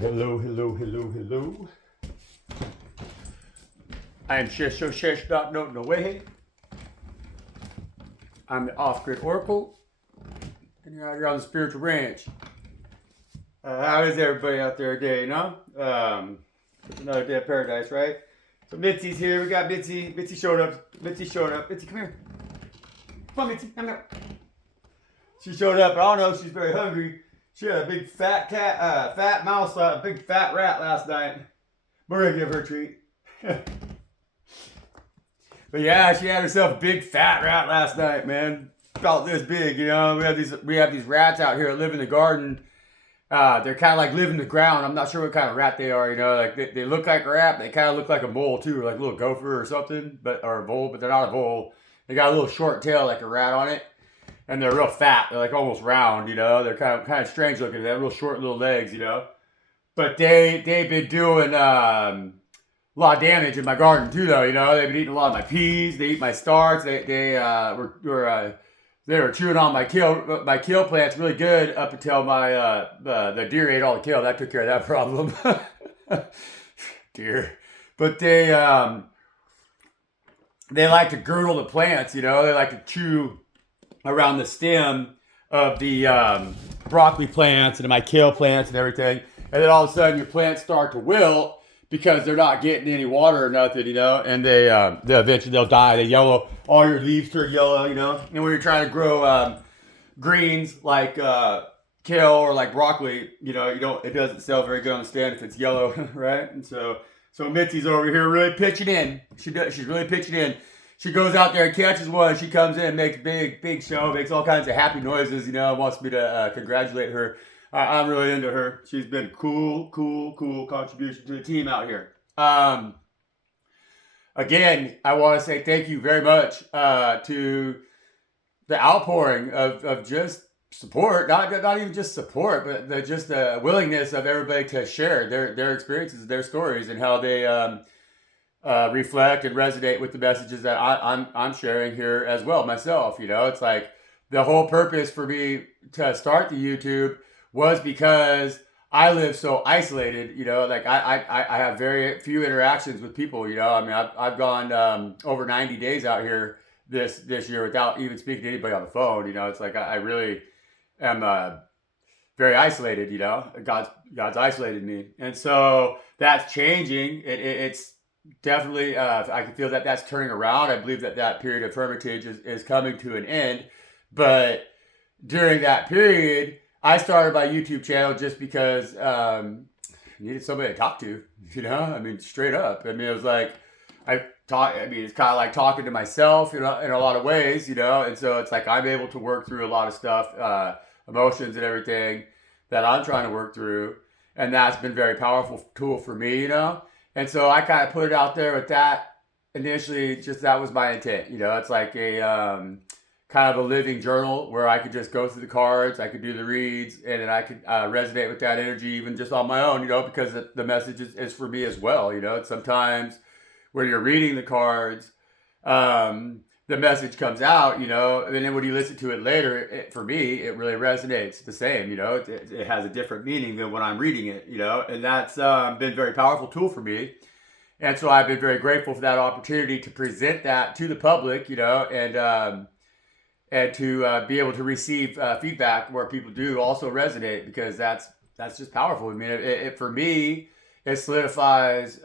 Hello, hello, hello, hello. I am Shesh Dot Note No Way. I'm the off-grid oracle, and you're out here on the spiritual ranch. How is everybody out there today? It's another day of paradise, right? So Mitzi's here. We got Mitzi. Mitzi showed up. Mitzi, come here. Come on, Mitzi. Come here. She showed up. I don't know if she's very hungry. She had a big fat fat mouse, a big fat rat last night. We're gonna give her a treat. But yeah, she had herself a big fat rat last night, man. About this big, you know. We have these rats out here that live in the garden. They're kind of like live in the ground. I'm not sure what kind of rat they are, you know. Like they look like a rat. They kind of look like a mole too, like a little gopher or something, or a vole. But they're not a vole. They got a little short tail like a rat on it. And they're real fat. They're like almost round, you know. They're kind of strange looking. They have real short little legs, you know. But they've been doing a lot of damage in my garden too, though. You know, they've been eating a lot of my peas. They eat my starts. They were chewing on my kale plants really good up until the deer ate all the kale. That took care of that problem. Deer, but they like to girdle the plants. You know, they like to chew around the stem of the broccoli plants and my kale plants and everything. And then all of a sudden your plants start to wilt because they're not getting any water or nothing, you know, and they eventually they'll die. They yellow, all your leaves turn yellow, you know. And when you're trying to grow greens like kale or like broccoli, you know, it doesn't sell very good on the stand if it's yellow, right? And so Mitzi's over here really pitching in. She's really pitching in. She goes out there and catches one. She comes in, makes big show, makes all kinds of happy noises, you know, wants me to congratulate her. I'm really into her. She's been cool contribution to the team out here. Again, I want to say thank you very much to the outpouring of just support, not even just support, but the willingness of everybody to share their experiences, their stories, and how they reflect and resonate with the messages that I'm sharing here as well myself. You know, it's like the whole purpose for me to start the YouTube was because I live so isolated. You know, like I have very few interactions with people. You know, I mean, I've gone over 90 days out here this year without even speaking to anybody on the phone. You know, it's like I really am very isolated. You know, God's isolated me, and so that's changing. It's definitely, I can feel that that's turning around. I believe that period of hermitage is coming to an end. But during that period, I started my YouTube channel just because I needed somebody to talk to, you know? I mean, straight up. I mean, it was like, it's kind of like talking to myself, you know, in a lot of ways, you know? And so it's like I'm able to work through a lot of stuff, emotions and everything that I'm trying to work through. And that's been a very powerful tool for me, you know? And so I kind of put it out there with that initially, just that was my intent. You know, it's like a kind of a living journal where I could just go through the cards, I could do the reads, and then I could resonate with that energy even just on my own, you know, because the message is for me as well. You know, it's sometimes when you're reading the cards, the message comes out, you know, and then when you listen to it later, for me, it really resonates the same, you know, it has a different meaning than when I'm reading it, you know, and that's been a very powerful tool for me. And so I've been very grateful for that opportunity to present that to the public, you know, and to be able to receive feedback where people do also resonate, because that's just powerful. I mean, it for me, it solidifies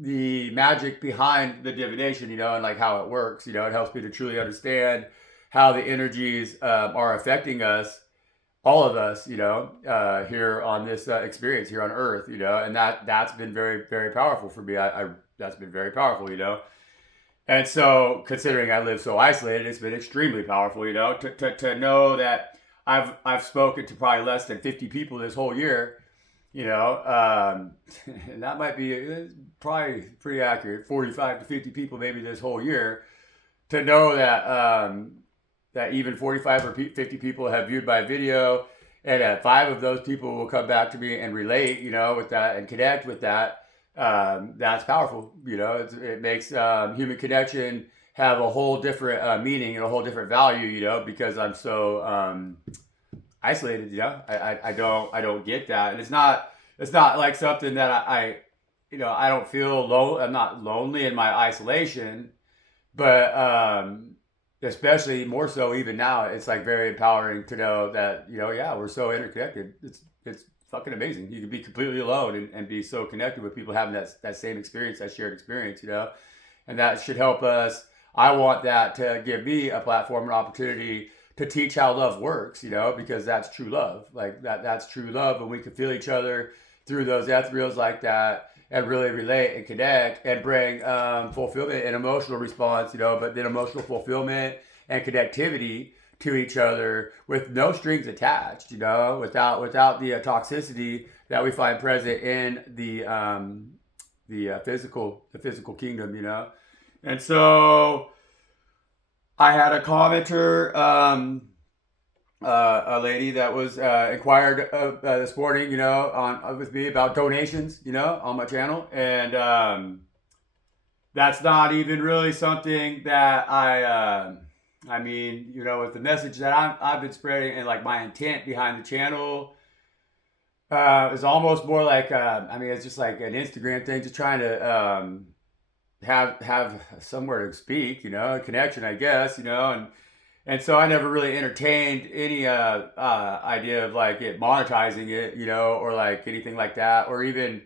the magic behind the divination, you know, and like how it works. You know, it helps me to truly understand how the energies are affecting us, all of us, you know, here on this experience here on Earth, you know, and that's been very powerful for me. That's been very powerful, you know. And so, considering I live so isolated, it's been extremely powerful, you know, to know that I've spoken to probably less than 50 people this whole year. You know, and that might be probably pretty accurate, 45 to 50 people maybe this whole year, to know that that even 45 or 50 people have viewed my video, and that 5 of those people will come back to me and relate, you know, with that and connect with that. That's powerful. You know, it makes human connection have a whole different meaning and a whole different value, you know, because I'm so isolated, you know. I don't get that. And it's not it's not like something that I don't feel low. I'm not lonely in my isolation, but especially more so even now, it's like very empowering to know that yeah, we're so interconnected. It's fucking amazing. You can be completely alone and be so connected with people having that same experience, that shared experience, and that should help us. I want that to give me a platform, an opportunity to teach how love works, because that's true love. Like that's true love when we can feel each other through those ethereals like that and really relate and connect and bring fulfillment and emotional response, but then emotional fulfillment and connectivity to each other with no strings attached, without the toxicity that we find present in the physical kingdom, And so I had a commenter, a lady that was inquired this morning, on with me about donations, on my channel, and that's not even really something that I mean, with the message that I've been spreading and like my intent behind the channel is almost more like I mean, it's just like an Instagram thing, just trying to have somewhere to speak, a connection, I guess, and so I never really entertained any idea of like it monetizing it, or like anything like that, or even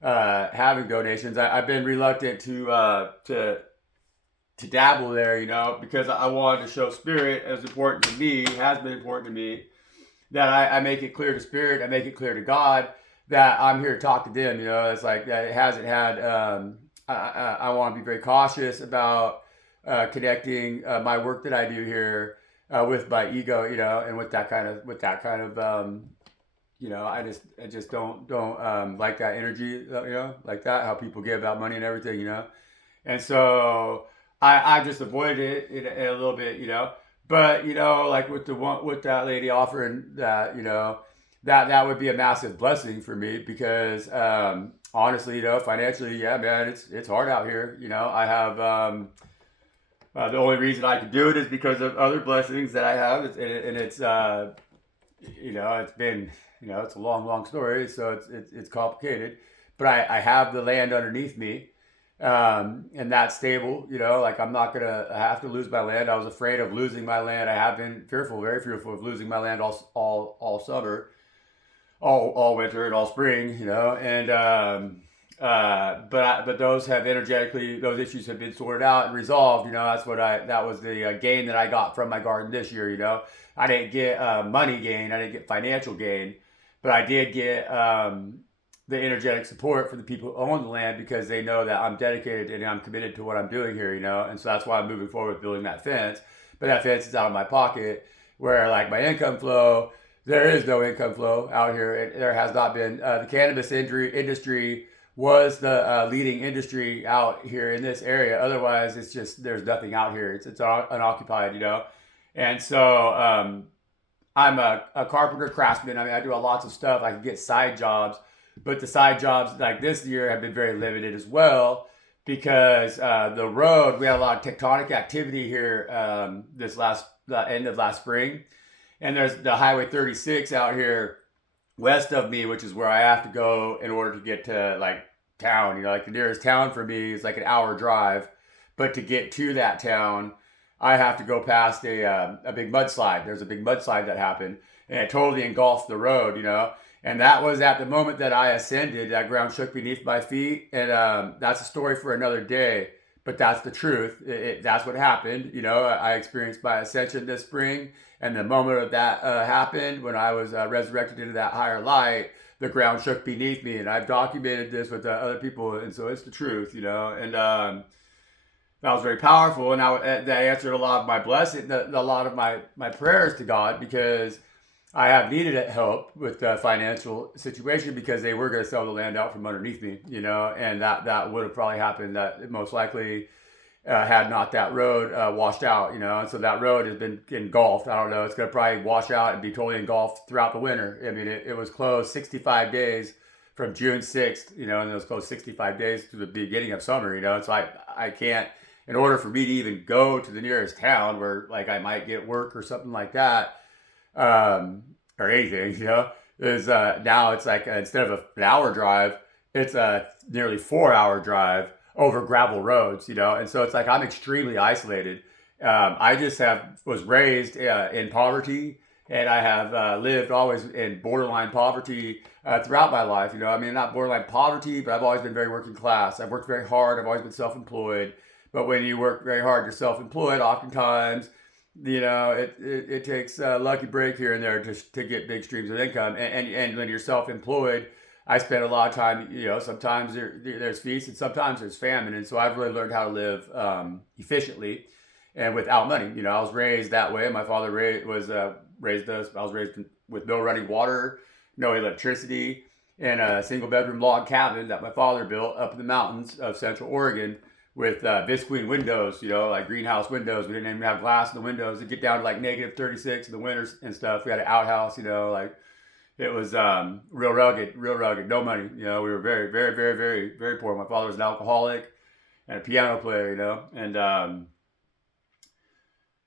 having donations. I've been reluctant to dabble there, because I wanted to show spirit as important to me, has been important to me, that I make it clear to spirit, I make it clear to God that I'm here to talk to them. It's like that it hasn't had. I want to be very cautious about connecting my work that I do here with my ego, and with that kind of I just don't like that energy, like that, how people give out money and everything, and so I just avoided it in a little bit, but like with that lady offering that, that would be a massive blessing for me because honestly, financially, yeah, man, it's hard out here. I have the only reason I can do it is because of other blessings that I have, and it's it's been it's a long story, so it's complicated. But I have the land underneath me, and that's stable. Like I'm not gonna have to lose my land. I was afraid of losing my land. I have been fearful, very fearful of losing my land all summer, all winter and all spring, and but those have energetically, those issues have been sorted out and resolved. That was the gain that I got from my garden this year. I didn't get money gain, I didn't get financial gain, but I did get the energetic support for the people who own the land because they know that I'm dedicated and I'm committed to what I'm doing here, and so that's why I'm moving forward with building that fence. But that fence is out of my pocket, where like my income flow, there is no income flow out here. There has not been. The cannabis industry was the leading industry out here in this area. Otherwise, it's just there's nothing out here. It's unoccupied, And so I'm a carpenter craftsman. I mean, I do lots of stuff. I can get side jobs, but the side jobs like this year have been very limited as well because the road, we had a lot of tectonic activity here the end of last spring. And there's the Highway 36 out here west of me, which is where I have to go in order to get to like town. Like the nearest town for me is like an hour drive. But to get to that town, I have to go past a big mudslide. There's a big mudslide that happened and it totally engulfed the road, And that was at the moment that I ascended, that ground shook beneath my feet. And that's a story for another day. But that's the truth. That's what happened. I experienced my ascension this spring. And the moment of that happened, when I was resurrected into that higher light, the ground shook beneath me. And I've documented this with other people. And so it's the truth, And that was very powerful. And that answered a lot of my blessing, a lot of my prayers to God, because I have needed help with the financial situation because they were going to sell the land out from underneath me, and that would have probably happened. That most likely had not that road washed out, and so that road has been engulfed. I don't know. It's going to probably wash out and be totally engulfed throughout the winter. I mean, it was closed 65 days from June 6th, and it was closed 65 days to the beginning of summer, And so I can't, in order for me to even go to the nearest town where like I might get work or something like that, or anything, is now it's like instead of an hour drive, it's a nearly 4 hour drive over gravel roads, you know. And so it's like I'm extremely isolated. I just was raised in poverty, and I have lived always in borderline poverty throughout my life. You know, I mean, not borderline poverty, but I've always been very working class. I've worked very hard. I've always been self-employed. But when you work very hard, you're self-employed. Oftentimes, you know, it takes a lucky break here and there to get big streams of income. And when you're self-employed, I spend a lot of time, you know, sometimes there's feast and sometimes there's famine. And so I've really learned how to live efficiently and without money. You know, I was raised that way. My father raised us. I was raised with no running water, no electricity, in a single bedroom log cabin that my father built up in the mountains of Central Oregon with visqueen windows, you know, like greenhouse windows. We didn't even have glass in the windows. It'd get down to like negative 36 in the winters and stuff. We had an outhouse, you know, like it was real rugged, no money. You know, we were very, very, very, very, very poor. My father was an alcoholic and a piano player, you know, and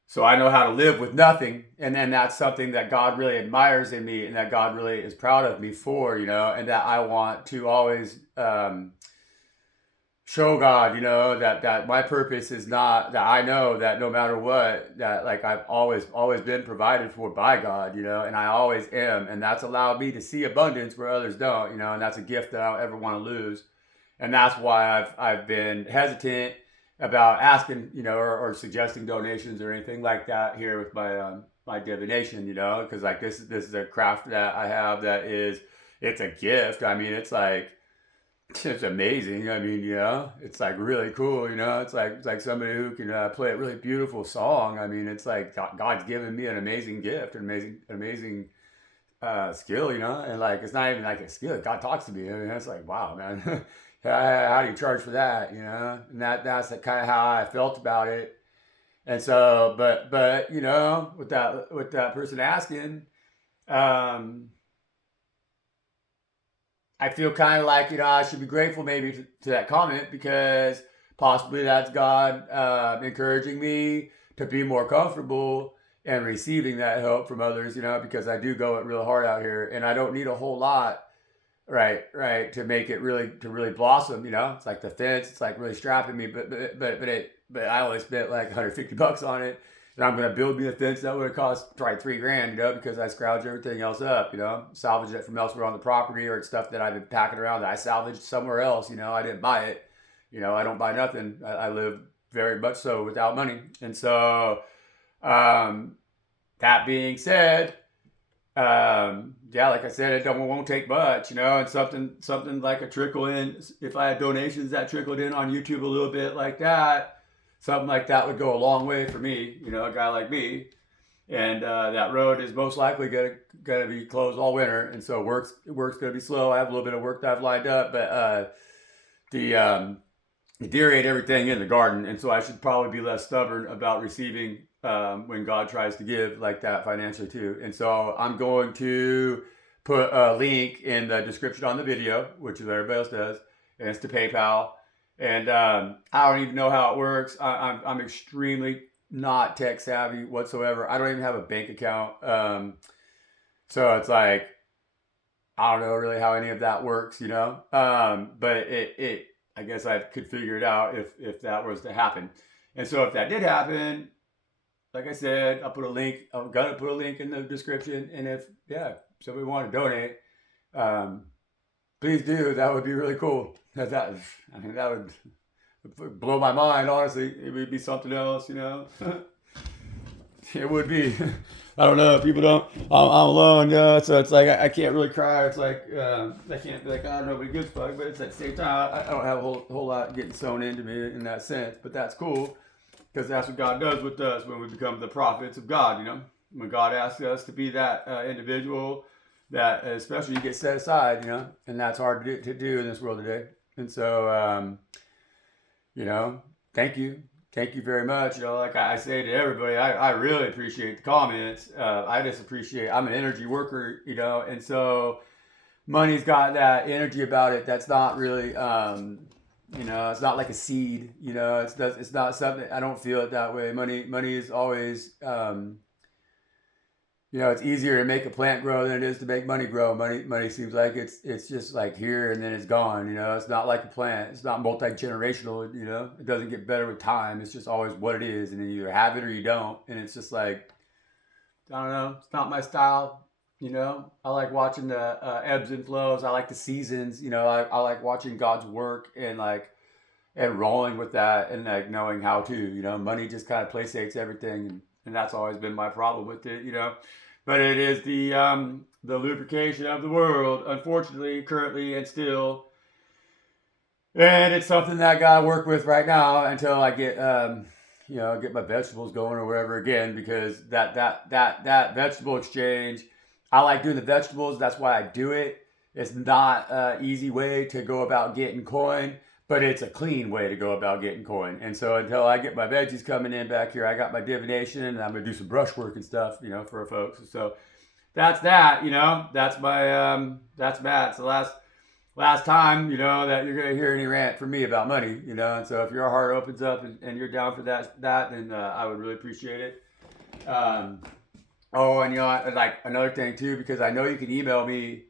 so I know how to live with nothing. And then that's something that God really admires in me and that God really is proud of me for, you know, and that I want to always show God, you know, that my purpose is not that I know that no matter what, that like I've always been provided for by God, you know, and I always am, and that's allowed me to see abundance where others don't, you know, and that's a gift that I don't ever want to lose, and that's why I've been hesitant about asking, you know, or suggesting donations or anything like that here with my divination, you know, because like this is a craft that I have that is it's a gift. I mean, it's like it's amazing. I mean, you know, it's like really cool. You know, it's like somebody who can play a really beautiful song. I mean, it's like God's given me an amazing gift, an amazing skill. You know, and like it's not even like a skill. God talks to me. I mean, it's like wow, man. How do you charge for that? You know, and that's kind of how I felt about it. And so, but you know, with that person asking, um, I feel kind of like, you know, I should be grateful maybe to that comment because possibly that's God encouraging me to be more comfortable and receiving that help from others, you know, because I do go it real hard out here and I don't need a whole lot, right, to make it really blossom, you know. It's like the fence, it's like really strapping me, but I only spent like $150 on it, and I'm gonna build me a fence that would have cost probably $3,000, you know, because I scrounged everything else up, you know, salvaged it from elsewhere on the property, or it's stuff that I've been packing around that I salvaged somewhere else, you know. I didn't buy it, you know. I don't buy nothing. I live very much so without money, and so um, that being said, yeah, like I said, won't take much, you know, and something like a trickle in. If I had donations that trickled in on YouTube a little bit like that, something like that would go a long way for me, you know, a guy like me. And that road is most likely gonna be closed all winter, and so work's gonna be slow. I have a little bit of work that I've lined up, but the deer ate everything in the garden, and so I should probably be less stubborn about receiving when God tries to give like that financially too. And so I'm going to put a link in the description on the video, which is what everybody else does, and it's to PayPal. And I don't even know how it works. I'm extremely not tech savvy whatsoever. I don't even have a bank account. So it's like, I don't know really how any of that works, you know? But I guess I could figure it out if that was to happen. And so if that did happen, like I said, I'm gonna put a link in the description. And if somebody wanted to donate, please do. That would be really cool. That would blow my mind. Honestly, it would be something else, you know. It would be. I don't know. People don't. I'm alone, you know. So it's like I can't really cry. It's like I can't be like, I don't know, nobody gives a fuck. But it's at the same time, I don't have a whole lot getting sewn into me in that sense. But that's cool because that's what God does with us when we become the prophets of God. You know, when God asks us to be that individual that, especially, you get set aside. You know, and that's hard to do in this world today. And so, you know, thank you. Thank you very much. You know, like I say to everybody, I really appreciate the comments. I just appreciate, I'm an energy worker, you know, and so money's got that energy about it that's not really, you know, it's not like a seed, you know, it's not something, I don't feel it that way. Money is always, You know, it's easier to make a plant grow than it is to make money grow. Money seems like it's just like here and then it's gone. You know, it's not like a plant. It's not multi-generational. You know, it doesn't get better with time. It's just always what it is, and then you either have it or you don't. And it's just like, I don't know. It's not my style. You know, I like watching the ebbs and flows. I like the seasons. You know, I like watching God's work and like and rolling with that and like knowing how to. You know, money just kind of placates everything, and that's always been my problem with it. You know, but it is the lubrication of the world, unfortunately, currently and still, and it's something that I gotta work with right now until I get you know, get my vegetables going or whatever again, because that vegetable exchange, I like doing the vegetables. That's why I do it. It's not an easy way to go about getting coin, but it's a clean way to go about getting coin. And so until I get my veggies coming in back here, I got my divination, and I'm gonna do some brushwork and stuff, you know, for folks. So that's that. You know, that's my that's Matt. It's the last time, you know, that you're gonna hear any rant from me about money, you know. And so if your heart opens up and you're down for that, then I would really appreciate it. Oh, and you know, like another thing too, because I know you can email me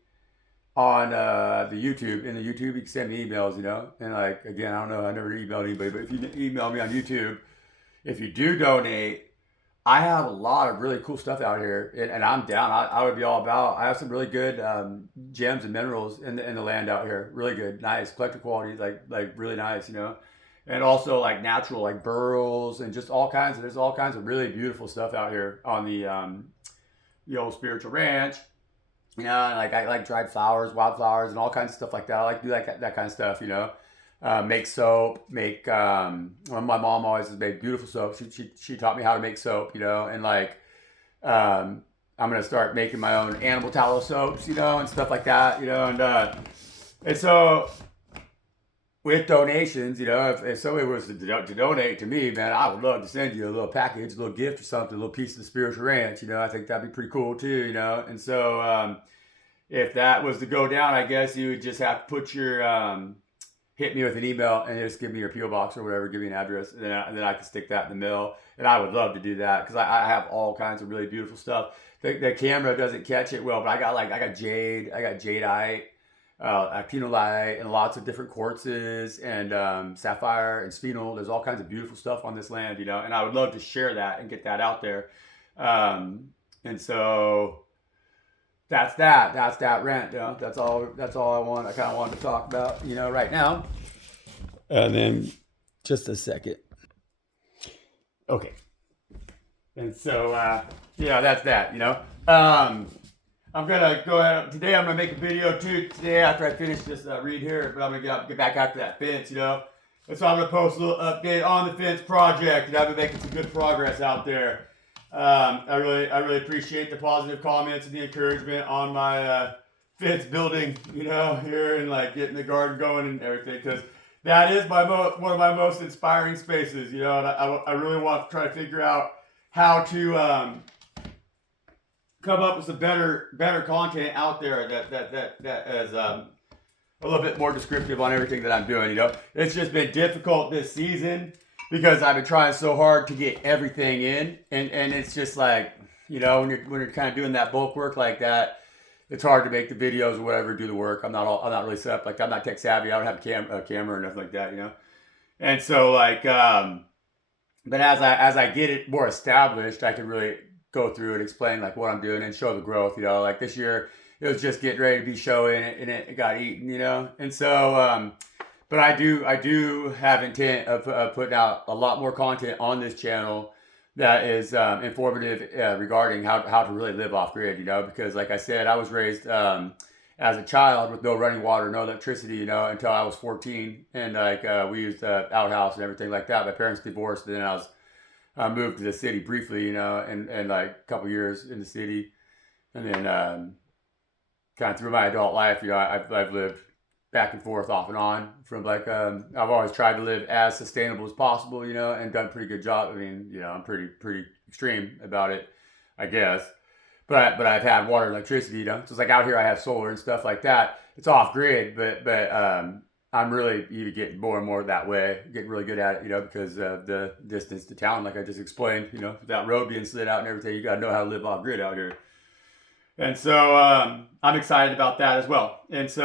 on the YouTube. In the YouTube, you can send me emails, you know. And like again, I don't know, I never emailed anybody, but if you email me on YouTube, if you do donate, I have a lot of really cool stuff out here, and I'm down. I would be all about. I have some really good gems and minerals in the land out here. Really good, nice collector quality, like really nice, you know. And also like natural, like burls and just all kinds of. There's all kinds of really beautiful stuff out here on the old spiritual ranch. You know, like I like dried flowers, wildflowers, and all kinds of stuff like that. I like to do that kind of stuff, you know. Make soap, make well, my mom always has made beautiful soap. She taught me how to make soap, you know, and like I'm gonna start making my own animal tallow soaps, you know, and stuff like that, you know, and so with donations, you know, if somebody was to donate to me, man, I would love to send you a little package, a little gift or something, a little piece of the spiritual ranch, you know. I think that'd be pretty cool too, you know, and so if that was to go down, I guess you would just have to put your hit me with an email and just give me your PO box or whatever, give me an address, and then I can stick that in the mail. And I would love to do that because I have all kinds of really beautiful stuff. The camera doesn't catch it well, but I got jade, I got jadeite, actinolite, and lots of different quartzes and sapphire and sphenol. There's all kinds of beautiful stuff on this land, you know. And I would love to share that and get that out there. And so that's that. That's that rant. You know? That's all. That's all I want. I kind of wanted to talk about, you know, right now. And then just a second. Okay. And so, yeah, that's that. You know, I'm gonna go ahead today. I'm gonna make a video too today after I finish this read here. But I'm gonna get back after that fence. You know, and so I'm gonna post a little update on the fence project. And I've been making some good progress out there. I really appreciate the positive comments and the encouragement on my fence building, you know, here and like getting the garden going and everything, because that is one of my most inspiring spaces, you know. And I really want to try to figure out how to come up with some better content out there that is a little bit more descriptive on everything that I'm doing. You know, it's just been difficult this season because I've been trying so hard to get everything in, and it's just like, you know, when you're kind of doing that bulk work like that, it's hard to make the videos or whatever, do the work. I'm not really set up, like I'm not tech savvy. I don't have a camera or nothing like that, you know. And so like, but as I get it more established, I can really go through and explain like what I'm doing and show the growth, you know. Like this year, it was just getting ready to be showing, and it got eaten, you know. And so, but I do have intent of putting out a lot more content on this channel that is informative regarding how to really live off grid, you know, because like I said, I was raised as a child with no running water, no electricity, you know, until I was 14, and like we used outhouse and everything like that. My parents divorced, and then I moved to the city briefly, you know, and like a couple years in the city, and then kind of through my adult life, you know, I've lived back and forth off and on from like I've always tried to live as sustainable as possible, you know, and done a pretty good job. I mean, you know, I'm pretty extreme about it, I guess. But I've had water and electricity, you know. So it's like out here I have solar and stuff like that. It's off grid, but I'm really even getting more and more that way, getting really good at it, because of the distance to town, like I just explained, that road being slid out and everything. You got to know how to live off grid out here. And so I'm excited about that as well. And so,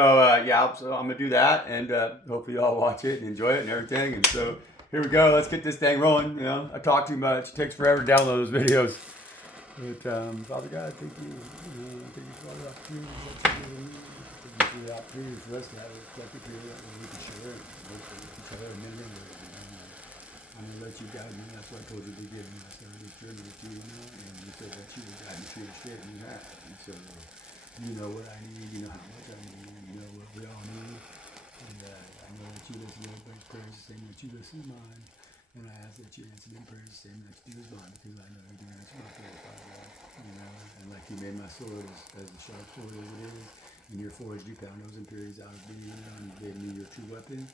so I'm going to do that. And hopefully you all watch it and enjoy it and everything. And so here we go. Let's get this thing rolling. I talk too much. It takes forever to download those videos. But Father God, thank you. Thank you for all the opportunities that you give me. Thank you for the opportunity for us to have a collective here that we can share it. Hopefully we can tell it and I'm going to let you guide me. That's what I told you to give me. I started this journey with you, and you said that you would guide me through the shit, and you have. And so you know what I need, you know how much I need, and you know what we all need. And I know that you listen to everybody's prayers the same that you listen to mine. And I ask that you answer my prayers the same that you do as mine, because I know you answer my prayers, Father God. And like you made my sword as a sharp sword as it is, and your forged you found those impurities out of me, and you gave me your true weapon.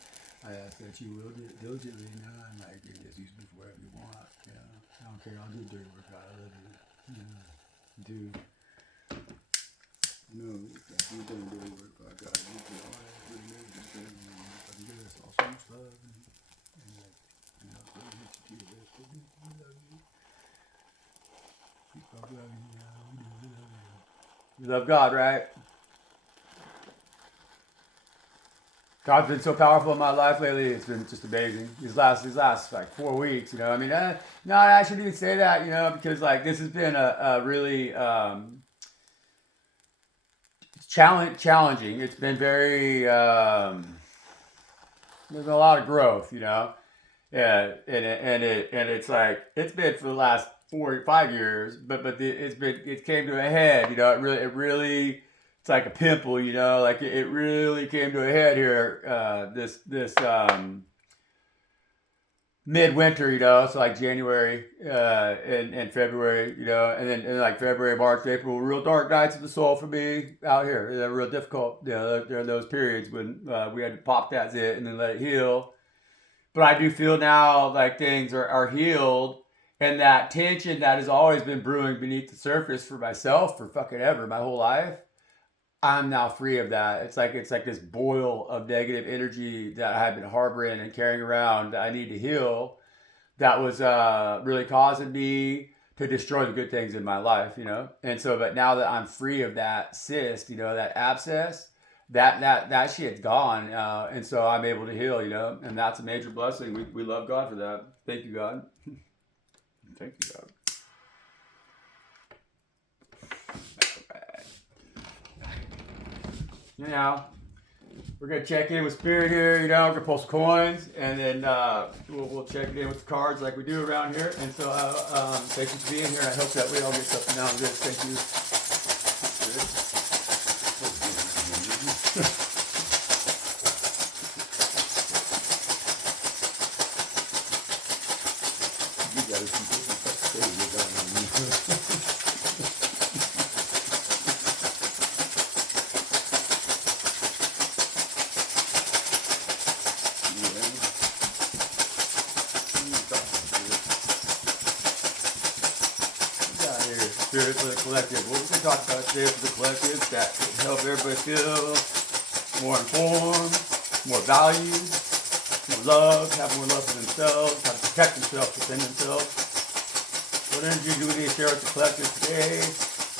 I ask that you will do it diligently now, and like you just use me for whatever you want. I don't care. I'll do dirty work. God, I love you. Do dirty work. God, you do all that really good. I can give us all so much love and we love God, right? God's been so powerful in my life lately. It's been just amazing. These last like 4 weeks, I mean, no, I shouldn't even say that, because like this has been a really challenging. It's been very there's been a lot of growth, Yeah, and it's like it's been for the last 4 or 5 years, but it came to a head, It really it's like a pimple, like it really came to a head here this midwinter, so like January and February, and then like February, March, April, real dark nights of the soul for me out here. They're real difficult. There are those periods when we had to pop that zit and then let it heal. But I do feel now like things are healed, and that tension that has always been brewing beneath the surface for myself for fucking ever, my whole life, I'm now free of that. It's like this boil of negative energy that I have been harboring and carrying around that I need to heal. That was really causing me to destroy the good things in my life, And so, but now that I'm free of that cyst, that abscess, that shit's gone, and so I'm able to heal, and that's a major blessing. We love God for that. Thank you, God. Thank you, God. We're gonna check in with Spirit here. We're gonna pull some coins, and then we'll check in with the cards like we do around here. And so, thank you for being here. I hope that we all get something out of this. Thank you. Spirit for the collective. What we can talk about today for the collective that can help everybody feel more informed, more valued, more love, have more love for themselves, how to protect themselves within themselves. What energy do we need to share with the collective today?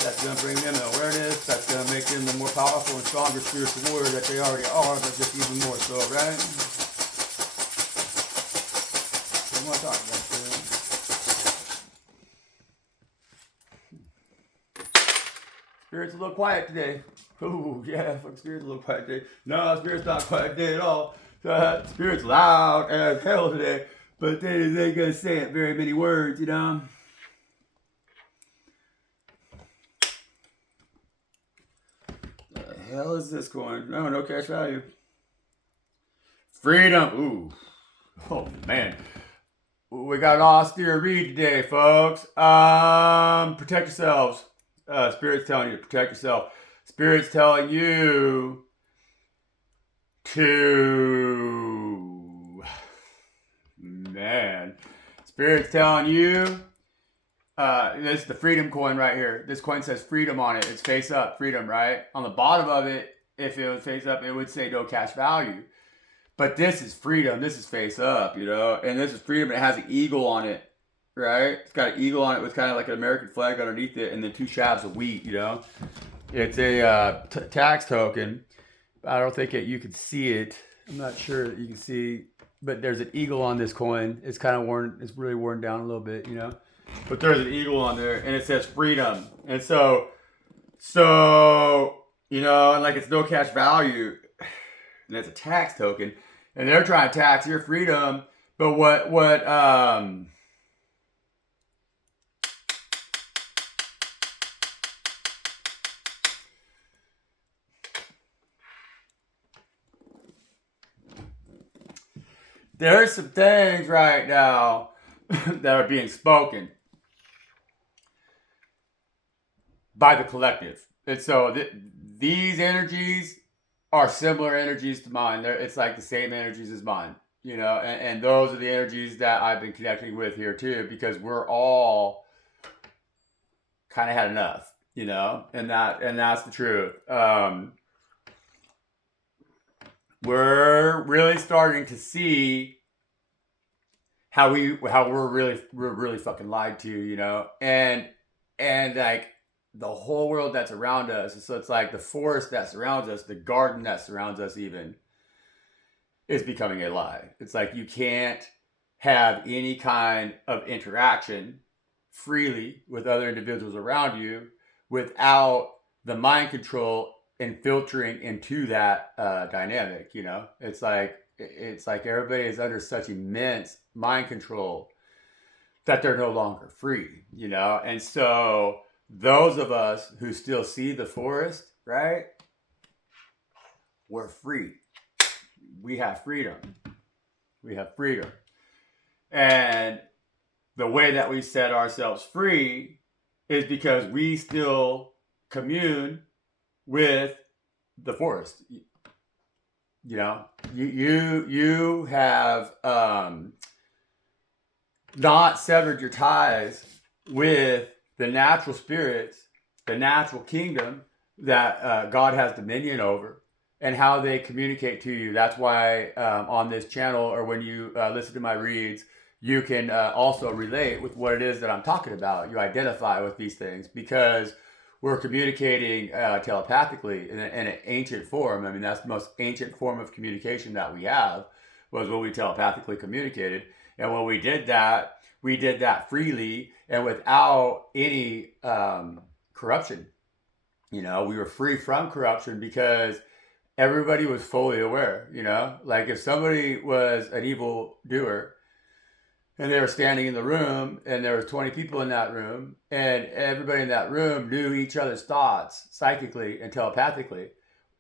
That's going to bring them an awareness. That's going to make them the more powerful and stronger spiritual warrior that they already are, but just even more so, right? What do I talk about today? Spirit's a little quiet today. Ooh, yeah, fuck, Spirit's a little quiet today. No, Spirit's not quiet today at all. Spirit's loud as hell today, but they ain't gonna say it very many words, The hell is this coin? No cash value. Freedom. Ooh. Oh, man. We got an austere read today, folks. Protect yourselves. Spirit's telling you to protect yourself. Spirit's telling you to... Man. Spirit's telling you... this is the freedom coin right here. This coin says freedom on it. It's face up, freedom, right? On the bottom of it, if it was face up, it would say no cash value. But this is freedom. This is face up, you know, and this is freedom. It has an eagle on it, right? It's got an eagle on it with kind of like an American flag underneath it, and then 2 shafts of wheat, you know. It's a tax token. I don't think you can see it. I'm not sure that you can see, but there's an eagle on this coin. It's kind of worn. It's really worn down a little bit, you know. But there's an eagle on there, and it says freedom. And so you know, and like it's no cash value, and it's a tax token, and they're trying to tax your freedom. But what there's some things right now that are being spoken by the collective. And so these energies are similar energies to mine. It's like the same energies as mine, you know, and those are the energies that I've been connecting with here too, because we're all kind of had enough, you know, and that's the truth. We're really starting to see how we're really fucking lied to, you know, and like the whole world that's around us. So it's like the forest that surrounds us, the garden that surrounds us, even is becoming a lie. It's like you can't have any kind of interaction freely with other individuals around you without the mind control and filtering into that dynamic, you know. It's like everybody is under such immense mind control that they're no longer free, you know. And so those of us who still see the forest, right, we're free. We have freedom. We have freedom. And the way that we set ourselves free is because we still commune with the forest. You know, you have not severed your ties with the natural spirits, the natural kingdom that God has dominion over, and how they communicate to you. That's why on this channel, or when you listen to my reads, you can also relate with what it is that I'm talking about. You identify with these things because we're communicating telepathically in an ancient form. I mean, that's the most ancient form of communication that we have, was when we telepathically communicated. And when we did that freely and without any corruption. You know, we were free from corruption because everybody was fully aware, you know. Like if somebody was an evil doer and they were standing in the room and there was 20 people in that room and everybody in that room knew each other's thoughts psychically and telepathically,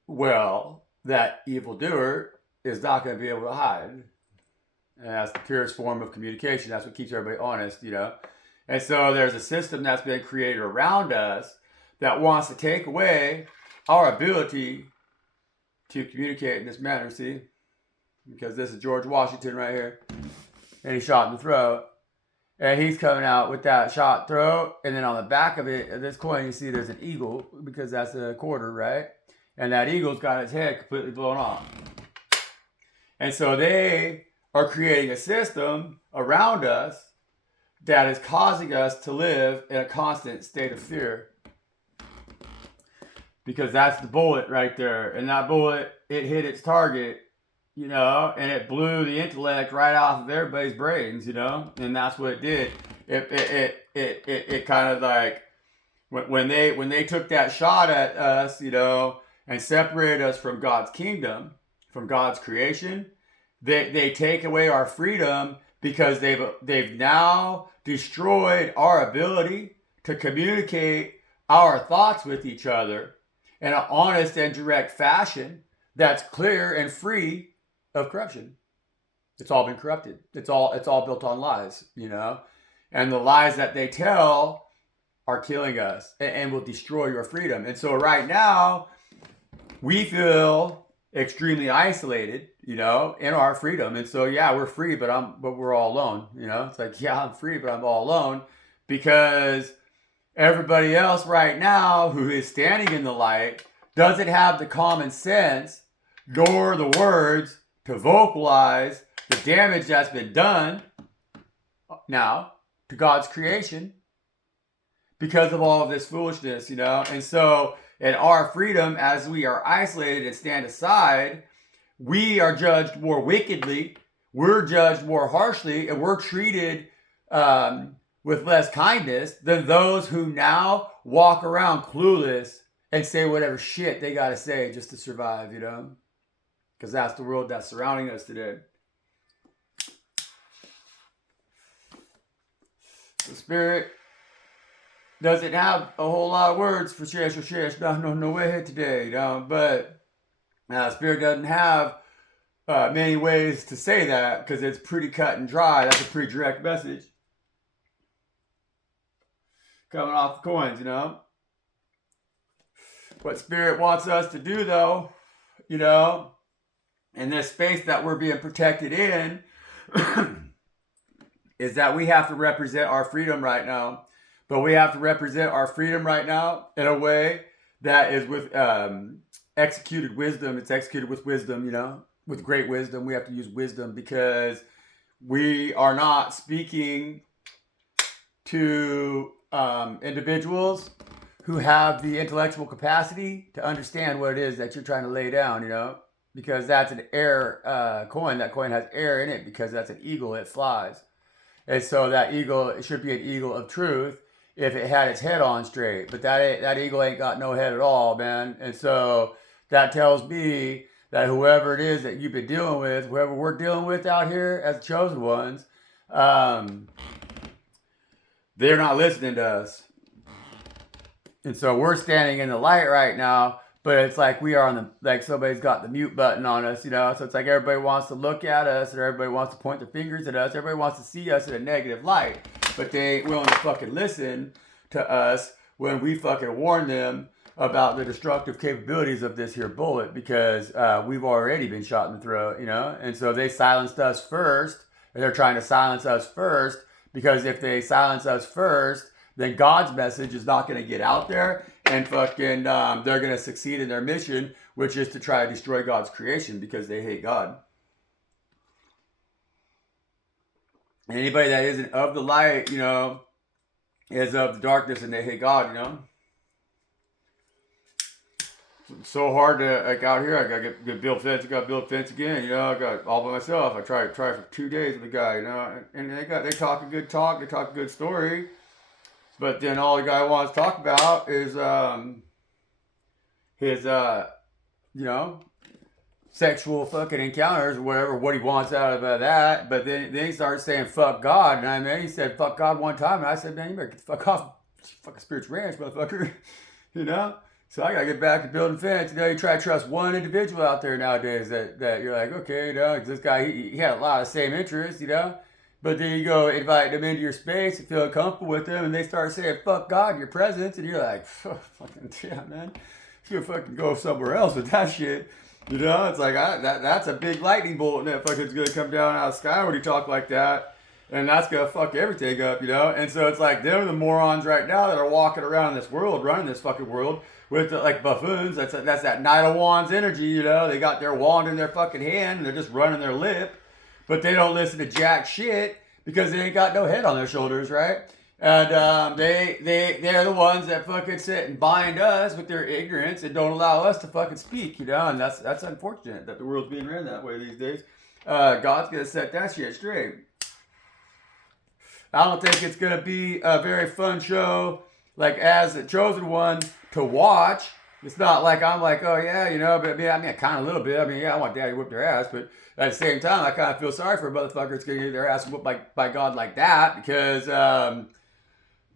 well, that evil doer is not going to be able to hide. And that's the purest form of communication. That's what keeps everybody honest, you know. And so there's a system that's been created around us that wants to take away our ability to communicate in this manner, see? Because this is George Washington right here. And he's shot in the throat. And he's coming out with that shot throat. And then on the back of it, this coin, you see there's an eagle, because that's a quarter, right? And that eagle's got its head completely blown off. And so they are creating a system around us that is causing us to live in a constant state of fear. Because that's the bullet right there. And that bullet, it hit its target, you know, and it blew the intellect right off of everybody's brains, you know. And that's what it did. It kind of like, when they took that shot at us, you know, and separated us from God's kingdom, from God's creation, they take away our freedom because they've now destroyed our ability to communicate our thoughts with each other in an honest and direct fashion that's clear and free of corruption. It's all been corrupted. It's all built on lies, you know, and the lies that they tell are killing us and will destroy your freedom. And so right now we feel extremely isolated, you know, in our freedom. And so, yeah, we're free, but we're all alone, you know. It's like, yeah, I'm free, but I'm all alone because everybody else right now who is standing in the light doesn't have the common sense nor the words to vocalize the damage that's been done now to God's creation because of all of this foolishness, you know? And so, in our freedom, as we are isolated and stand aside, we are judged more wickedly, we're judged more harshly, and we're treated with less kindness than those who now walk around clueless and say whatever shit they got to say just to survive, you know? Because that's the world that's surrounding us today. The Spirit doesn't have a whole lot of words for shesh, no way today, you know? But Spirit doesn't have many ways to say that because it's pretty cut and dry. That's a pretty direct message coming off the coins, you know? What Spirit wants us to do, though, you know, in this space that we're being protected in, is that we have to represent our freedom right now. But we have to represent our freedom right now in a way that is with executed wisdom. It's executed with wisdom, you know, with great wisdom. We have to use wisdom because we are not speaking to individuals who have the intellectual capacity to understand what it is that you're trying to lay down, you know, because that's an air coin. That coin has air in it because that's an eagle. It flies. And so that eagle, it should be an eagle of truth if it had its head on straight. But that eagle ain't got no head at all, man. And so that tells me that whoever it is that you've been dealing with, whoever we're dealing with out here as chosen ones, they're not listening to us. And so we're standing in the light right now, but it's like we are on the, like somebody's got the mute button on us, you know? So it's like everybody wants to look at us and everybody wants to point their fingers at us. Everybody wants to see us in a negative light, but they ain't willing to fucking listen to us when we fucking warn them about the destructive capabilities of this here bullet because we've already been shot in the throat, you know? And so they silenced us first, and they're trying to silence us first because if they silence us first, then God's message is not going to get out there and fucking they're going to succeed in their mission, which is to try to destroy God's creation because they hate God. And anybody that isn't of the light, you know, is of the darkness and they hate God, you know. It's so hard to, like out here, I got to get build fence, I got to build fence again, you know, I got all by myself. I tried for 2 days with the guy, you know, and they talk a good talk, they talk a good story. But then all the guy wants to talk about is his, you know, sexual fucking encounters or whatever, what he wants out of that. But then he starts saying, fuck God. And I mean, he said, fuck God one time. And I said, man, you better get the fuck off fucking Spirit's Ranch, motherfucker. You know? So I got to get back to building fence. You know, you try to trust one individual out there nowadays that you're like, okay, you know, this guy, he had a lot of same interests, you know? But then you go invite them into your space and feel comfortable with them, and they start saying, fuck God in your presence, and you're like, fucking, yeah, man, you fucking go somewhere else with that shit. You know, it's like, that's a big lightning bolt, and that fucking's gonna come down out of the sky when you talk like that, and that's gonna fuck everything up, you know? And so it's like, they're the morons right now that are walking around this world, running this fucking world, with the, like buffoons. That's that Knight of Wands energy, you know? They got their wand in their fucking hand, and they're just running their lip. But they don't listen to jack shit because they ain't got no head on their shoulders, right? And they're the ones that fucking sit and bind us with their ignorance and don't allow us to fucking speak, you know? And that's unfortunate that the world's being ran that way these days. God's gonna set that shit straight. I don't think it's gonna be a very fun show, like as a chosen one to watch. It's not like I'm like, oh yeah, you know, but I mean, kind of a little bit. I mean, yeah, I want daddy to whip their ass, but at the same time, I kind of feel sorry for motherfuckers getting get their ass whooped by God like that because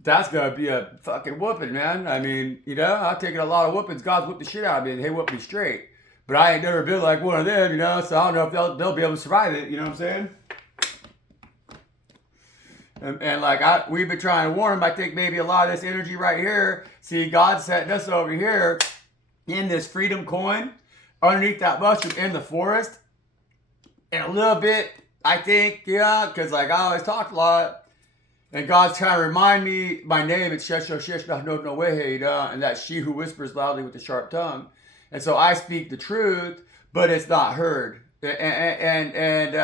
that's going to be a fucking whooping, man. I mean, you know, I've taken a lot of whoopings. God's whooped the shit out of me and they whooped me straight. But I ain't never been like one of them, you know, so I don't know if they'll be able to survive it, you know what I'm saying? And like we've been trying to warn them. I think maybe a lot of this energy right here, see, God's setting us over here in this freedom coin underneath that mushroom in the forest. And a little bit, I think, yeah, because like I always talk a lot. And God's trying to remind me my name. It's Shesh no way, and that's she who whispers loudly with the sharp tongue. And so I speak the truth, but it's not heard. and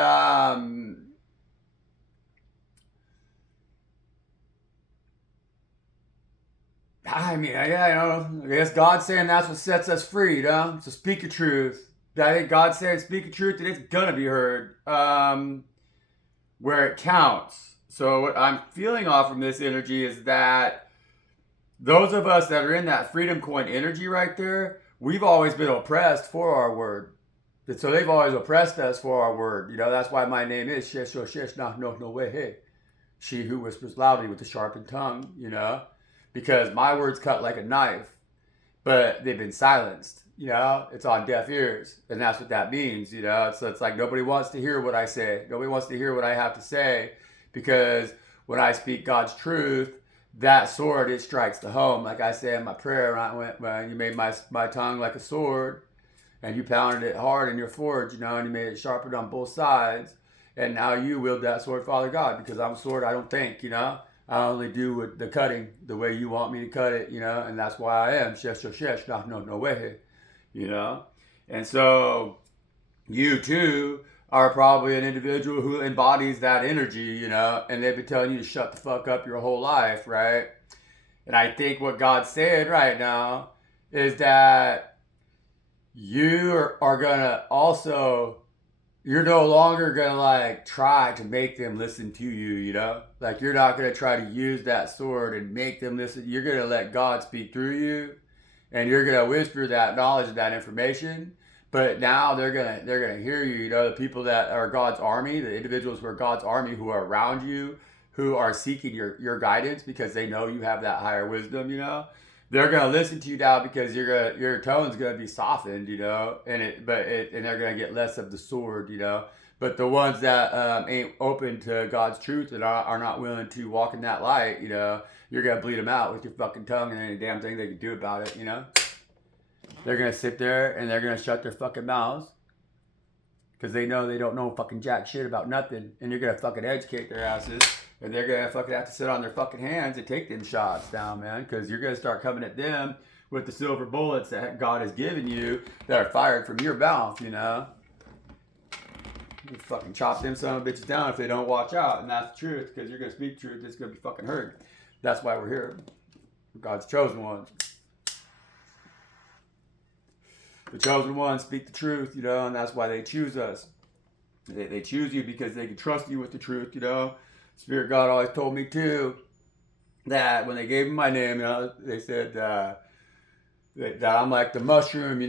I mean, yeah, I guess God's saying that's what sets us free, So speak the truth. I think God's saying speak the truth, and it's gonna be heard where it counts. So what I'm feeling off from this energy is that those of us that are in that freedom coin energy right there, we've always been oppressed for our word. So they've always oppressed us for our word. That's why my name is Shesh Shesh no way hey. She who whispers loudly with a sharpened tongue. Because my words cut like a knife, but they've been silenced. It's on deaf ears, and that's what that means. So it's like nobody wants to hear what I say. Nobody wants to hear what I have to say, because when I speak God's truth, that sword, it strikes the home. Like I say in my prayer, when you made my tongue like a sword, and you pounded it hard in your forge, and you made it sharpened on both sides, and now you wield that sword, Father God, because I'm a sword. I don't think. I only do the cutting the way you want me to cut it, and that's why I am shesh shesh no way, and so you too are probably an individual who embodies that energy, and they've been telling you to shut the fuck up your whole life, right? And I think what God's saying right now is that you are gonna also, you're no longer gonna try to make them listen to you, like you're not gonna try to use that sword and make them listen. You're gonna let God speak through you, and you're gonna whisper that knowledge and that information. But now they're gonna hear you. The people that are God's army, the individuals who are God's army, who are around you, who are seeking your guidance because they know you have that higher wisdom. They're gonna listen to you now because your tone's gonna be softened, and they're gonna get less of the sword, But the ones that ain't open to God's truth and are not willing to walk in that light, you're gonna bleed them out with your fucking tongue, and any damn thing they can do about it, They're gonna sit there and they're gonna shut their fucking mouths because they know they don't know fucking jack shit about nothing, and you're gonna fucking educate their asses. And they're gonna fucking have to sit on their fucking hands and take them shots down, man. Because you're gonna start coming at them with the silver bullets that God has given you that are fired from your mouth, You fucking chop them son of bitches down if they don't watch out. And that's the truth, because you're gonna speak truth, it's gonna be fucking heard. That's why we're here. God's chosen ones. The chosen ones speak the truth, and that's why they choose us. They choose you because they can trust you with the truth, Spirit God always told me too that when they gave me my name, they said that I'm like the mushroom,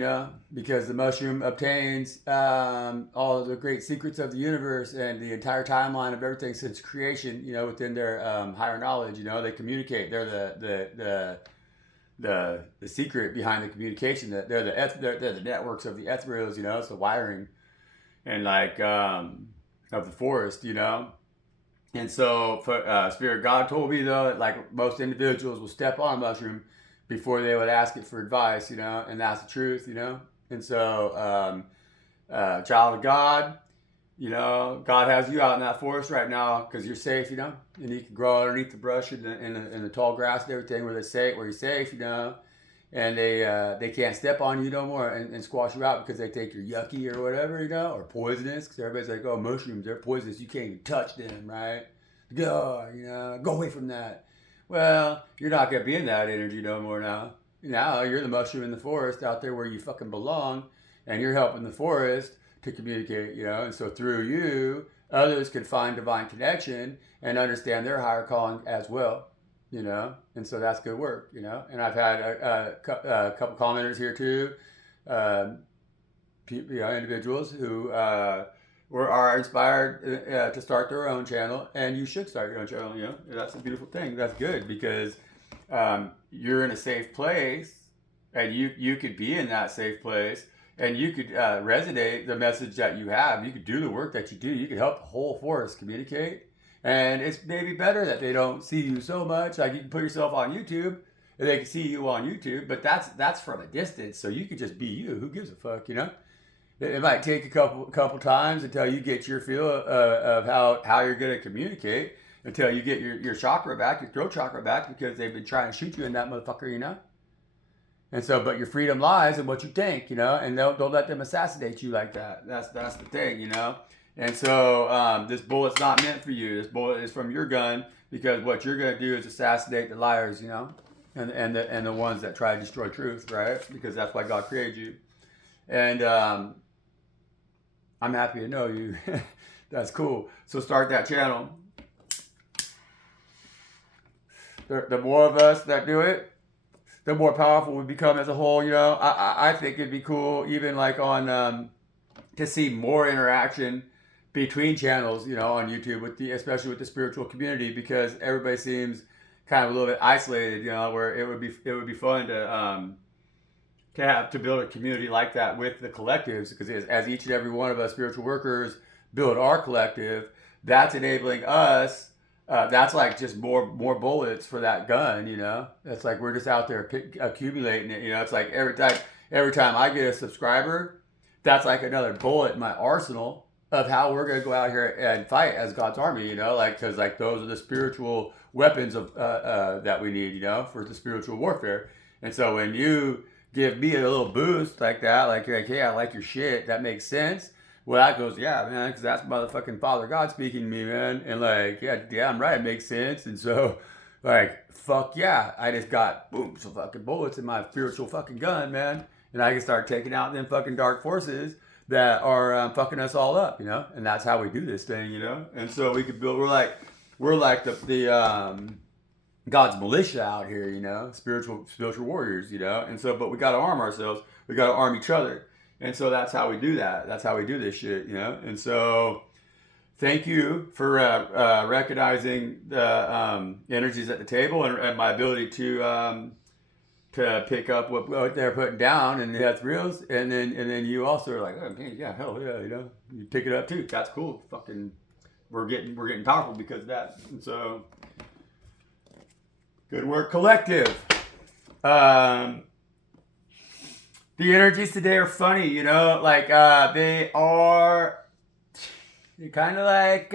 because the mushroom obtains all of the great secrets of the universe and the entire timeline of everything since creation, within their higher knowledge. They communicate. They're the secret behind the communication. That they're the networks of the ethereals, it's the wiring and of the forest, And so, Spirit God told me, though, that most individuals will step on a mushroom before they would ask it for advice, and that's the truth, And so, child of God, God has you out in that forest right now because you're safe, and you can grow underneath the brush in the tall grass and everything where you're safe, and they can't step on you no more and squash you out because they think you're yucky or whatever, or poisonous, because everybody's like, oh, mushrooms, they're poisonous, you can't even touch them, right? Go away from that. Well, you're not going to be in that energy no more now. Now you're the mushroom in the forest out there where you fucking belong, and you're helping the forest to communicate, and so through you, others can find divine connection and understand their higher calling as well. And so that's good work, And I've had a couple commenters here too, individuals who are inspired to start their own channel, and you should start your own channel. That's a beautiful thing. That's good because you're in a safe place, and you could be in that safe place, and you could resonate the message that you have. You could do the work that you do. You could help the whole forest communicate. And it's maybe better that they don't see you so much. Like you can put yourself on YouTube, and they can see you on YouTube, but that's from a distance. So you could just be you. Who gives a fuck, It might take a couple times until you get your feel of how you're going to communicate, until you get your chakra back, your throat chakra back, because they've been trying to shoot you in that motherfucker, And so, but your freedom lies in what you think, and don't let them assassinate you like that. That's the thing, And so, this bullet's not meant for you. This bullet is from your gun, because what you're gonna do is assassinate the liars, and the ones that try to destroy truth, right? Because that's why God created you. And I'm happy to know you. That's cool. So start that channel. The more of us that do it, the more powerful we become as a whole. I think it'd be cool, even like on to see more interaction between channels, on YouTube, especially with the spiritual community, because everybody seems kind of a little bit isolated, where it would be fun to build a community like that with the collectives, because as each and every one of us spiritual workers build our collective, that's enabling us. That's like just more bullets for that gun, It's like we're just out there accumulating it, It's like every time I get a subscriber, that's like another bullet in my arsenal of how we're gonna go out here and fight as God's army, because those are the spiritual weapons of that we need, for the spiritual warfare. And so when you give me a little boost like that, like you're like, hey, I like your shit, that makes sense. Well, that goes, yeah, man, because that's motherfucking Father God speaking to me, man. And like, yeah, I'm right, it makes sense. And so, like, fuck yeah, I just got, boom, some fucking bullets in my spiritual fucking gun, man. And I can start taking out them fucking dark forces that are fucking us all up, And that's how we do this thing, And so we could build, we're like the God's militia out here, spiritual warriors, And so, but we got to arm ourselves. We got to arm each other. And so that's how we do that. That's how we do this shit, And so thank you for recognizing the energies at the table and my ability to pick up what they're putting down, and that's reals. And then you also are like, oh, man, yeah, hell yeah, you pick it up too. That's cool. Fucking, we're getting powerful because of that. And so, good work, collective. The energies today are funny, they are kind of like,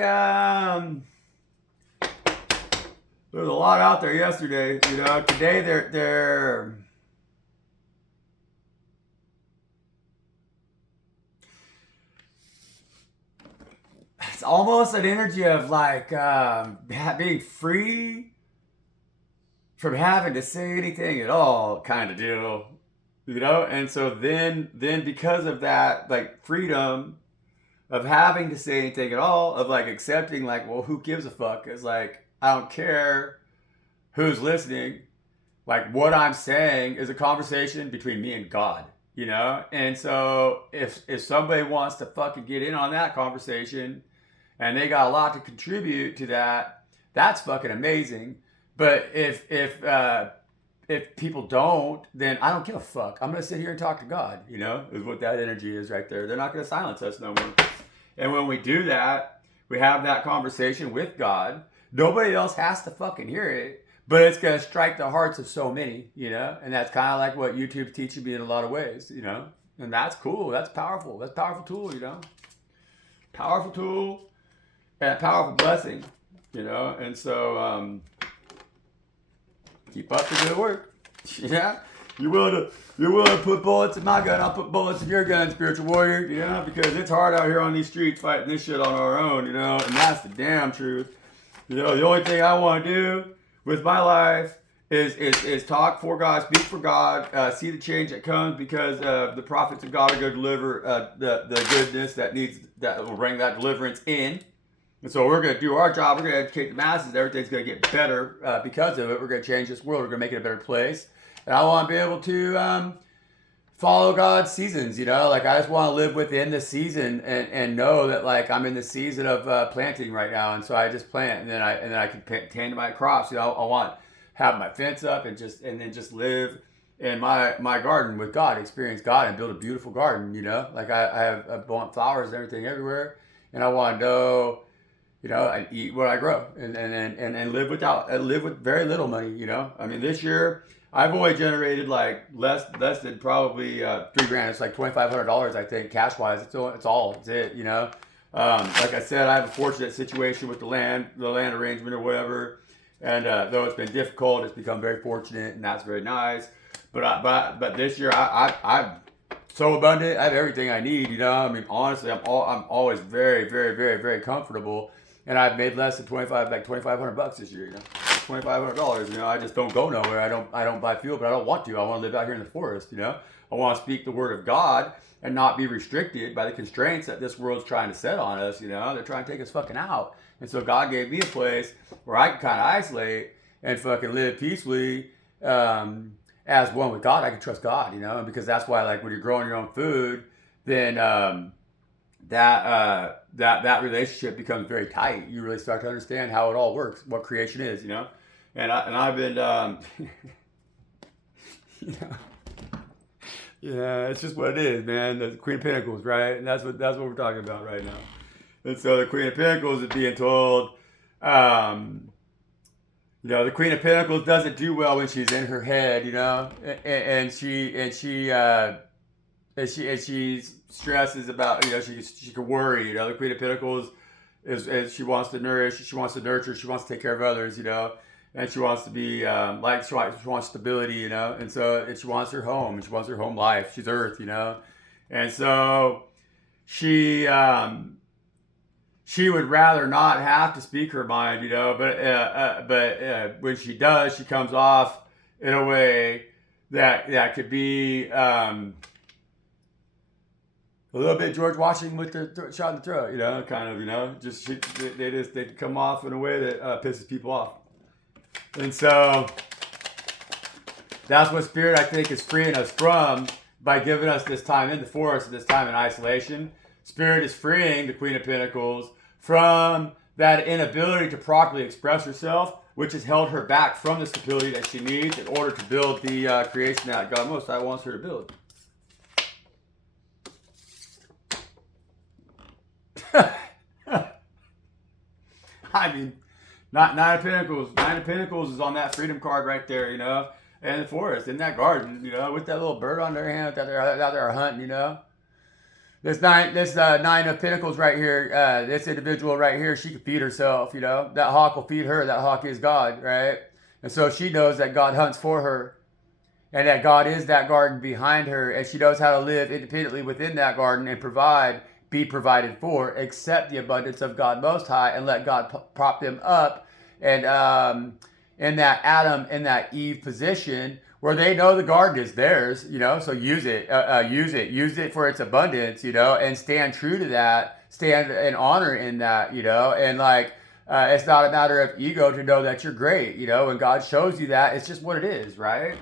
there's a lot out there yesterday, today they're it's almost an energy of like, being free from having to say anything at all kind of deal. And so then because of that, like, freedom of having to say anything at all, of like accepting, like, well, who gives a fuck? It's like, I don't care who's listening. Like, what I'm saying is a conversation between me and God, And so if somebody wants to fucking get in on that conversation and they got a lot to contribute to that, that's fucking amazing. But if people don't, then I don't give a fuck. I'm going to sit here and talk to God, is what that energy is right there. They're not going to silence us no more. And when we do that, we have that conversation with God. Nobody else has to fucking hear it, but it's going to strike the hearts of so many, And that's kind of like what YouTube's teaching me in a lot of ways, And that's cool. That's powerful. That's a powerful tool, Powerful tool and a powerful blessing, And so, keep up the good work. Yeah. You're willing to put bullets in my gun, I'll put bullets in your gun, spiritual warrior, because it's hard out here on these streets fighting this shit on our own, and that's the damn truth. The only thing I want to do with my life is talk for God, speak for God, see the change that comes because the prophets of God are going to deliver the goodness that will bring that deliverance in. And so we're going to do our job. We're going to educate the masses. Everything's going to get better because of it. We're going to change this world. We're going to make it a better place. And I want to be able to follow God's seasons, Like, I just want to live within the season and know that, like, I'm in the season of planting right now. And so I just plant, and then I can tend to my crops. I want to have my fence up and then just live in my garden with God, experience God, and build a beautiful garden, Like, I want flowers and everything everywhere. And I want to know, I eat what I grow and live with very little money, I mean, this year I've only generated like less than probably $3,000. It's like $2,500, I think, cash wise. It's it, Like I said, I have a fortunate situation with the land arrangement or whatever. And though it's been difficult, it's become very fortunate, and that's very nice. But this year I'm so abundant. I have everything I need. You know, I mean, honestly, I'm always very, very, very, very comfortable, and I've made less than $2,500 this year. You know, $2,500. You know, I just don't go nowhere. I don't buy fuel, but I don't want to. I want to live out here in the forest. You know, I want to speak the word of God and not be restricted by the constraints that this world's trying to set on us. You know, they're trying to take us fucking out. And so God gave me a place where I can kind of isolate and fucking live peacefully. As one with God, I can trust God, you know, because that's why, like, when you're growing your own food, then that relationship becomes very tight. You really start to understand how it all works, what creation is, you know. And I've been, you know, yeah, it's just what it is, man. The Queen of Pentacles, right? And that's what we're talking about right now. And so the Queen of Pentacles is being told. You know, the Queen of Pentacles doesn't do well when she's in her head, you know, and she stresses about, you know, she can worry. You know, the Queen of Pentacles is she wants to nourish, she wants to nurture, she wants to take care of others, you know, and she wants to be she wants stability, you know, and she wants her home, and she wants her home life. She's Earth, you know, and so she would rather not have to speak her mind, you know, but when she does, she comes off in a way that could be a little bit George Washington with the shot in the throat, you know, kind of, you know, they come off in a way that pisses people off. And so that's what Spirit, I think, is freeing us from by giving us this time in the forest, this time in isolation. Spirit is freeing the Queen of Pentacles from that inability to properly express herself, which has held her back from the stability that she needs in order to build the creation that God Most High wants her to build. I mean, not Nine of Pentacles. Nine of Pentacles is on that freedom card right there, you know, in the forest, in that garden, you know, with that little bird on their hand that they're out there hunting, you know. This nine of Pentacles right here, this individual right here, she can feed herself, you know. That hawk will feed her. That hawk is God, right? And so she knows that God hunts for her, and that God is that garden behind her, and she knows how to live independently within that garden and be provided for, accept the abundance of God Most High, and let God prop them up. And in that Adam and that Eve position, where they know the garden is theirs, you know, so use it for its abundance, you know, and stand true to that, stand in honor in that, you know, and like, it's not a matter of ego to know that you're great, you know, when God shows you that, it's just what it is, right?